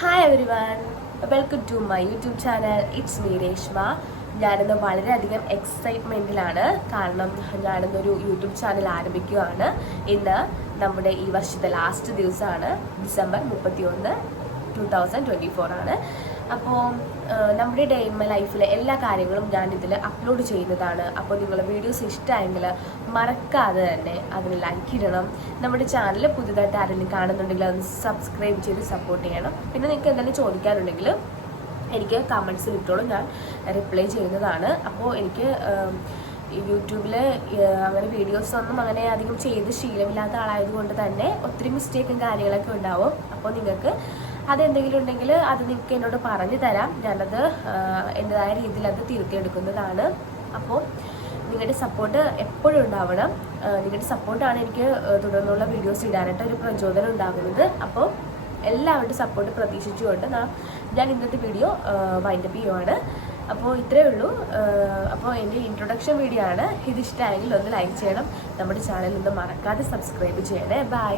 Hi everyone, welcome to my YouTube channel. It's me Reshma. ഞാനിന്ന് വളരെയധികം എക്സൈറ്റ്മെൻറ്റിലാണ്. കാരണം ഞാനിന്നൊരു യൂട്യൂബ് ചാനൽ ആരംഭിക്കുകയാണ്. ഇന്ന് നമ്മുടെ ഈ വർഷത്തെ ലാസ്റ്റ് ദിവസമാണ്. ഡിസംബർ 31, 2024 ആണ്. അപ്പോൾ നമ്മുടെ ഡേ ഇൻ മൈ ലൈഫിലെ എല്ലാ കാര്യങ്ങളും ഞാനിതിൽ അപ്ലോഡ് ചെയ്യുന്നതാണ്. അപ്പോൾ നിങ്ങളുടെ വീഡിയോസ് ഇഷ്ടമായെങ്കിൽ മറക്കാതെ തന്നെ അതിന് ലൈക്ക് ഇടണം. നമ്മുടെ ചാനൽ പുതുതായിട്ട് ആരെങ്കിലും കാണുന്നുണ്ടെങ്കിൽ അതൊന്ന് സബ്സ്ക്രൈബ് ചെയ്ത് സപ്പോർട്ട് ചെയ്യണം. പിന്നെ നിങ്ങൾക്ക് എന്തെങ്കിലും ചോദിക്കാനുണ്ടെങ്കിൽ എനിക്ക് കമൻസിൽ ഇട്ടോളൂ, ഞാൻ റിപ്ലൈ ചെയ്യുന്നതാണ്. അപ്പോൾ എനിക്ക് യൂട്യൂബിൽ അങ്ങനെ വീഡിയോസൊന്നും അങ്ങനെ അധികം ചെയ്ത് ശീലമില്ലാത്ത ആളായതുകൊണ്ട് തന്നെ ഒത്തിരി മിസ്റ്റേക്കും കാര്യങ്ങളൊക്കെ ഉണ്ടാവും. അപ്പോൾ നിങ്ങൾക്ക് അതെന്തെങ്കിലും ഉണ്ടെങ്കിൽ അത് നിങ്ങൾക്ക് എന്നോട് പറഞ്ഞു തരാം. ഞാനത് എൻ്റെതായ രീതിയിൽ അത് തിരുത്തിയെടുക്കുന്നതാണ്. അപ്പോൾ നിങ്ങളുടെ സപ്പോർട്ട് എപ്പോഴും ഉണ്ടാവണം. നിങ്ങളുടെ സപ്പോർട്ടാണ് എനിക്ക് തുടർന്നുള്ള വീഡിയോസ് ഇടാനായിട്ട് ഒരു പ്രചോദനം ഉണ്ടാകുന്നത്. അപ്പോൾ എല്ലാവരുടെ സപ്പോർട്ട് പ്രതീക്ഷിച്ചുകൊണ്ട് ഞാൻ ഇന്നത്തെ വീഡിയോ വൈൻഡപ്പ് ചെയ്യുവാണ്. അപ്പോൾ ഇത്രയേ ഉള്ളൂ. അപ്പോൾ എൻ്റെ ഇൻട്രൊഡക്ഷൻ വീഡിയോ ആണ്. ഇത് ഇഷ്ടമായെങ്കിൽ ഒന്ന് ലൈക്ക് ചെയ്യണം. നമ്മുടെ ചാനൽ ഒന്ന് മറക്കാതെ സബ്സ്ക്രൈബ് ചെയ്യണേ. ബൈ.